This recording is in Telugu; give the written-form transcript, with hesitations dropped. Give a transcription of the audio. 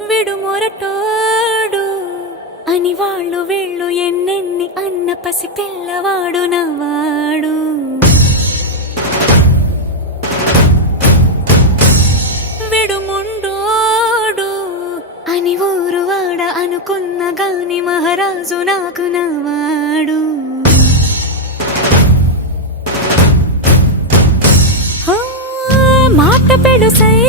విడు మొరటోడు అని వాళ్ళు వీళ్ళు ఎన్నెన్ని అన్న పసి పిల్లవాడు నవ్వాడు. విడు ముండోడు అని ఊరు వాడ అనుకున్న గాని మహారాజు నాకు నవ్వాడు. మాట పెడుసై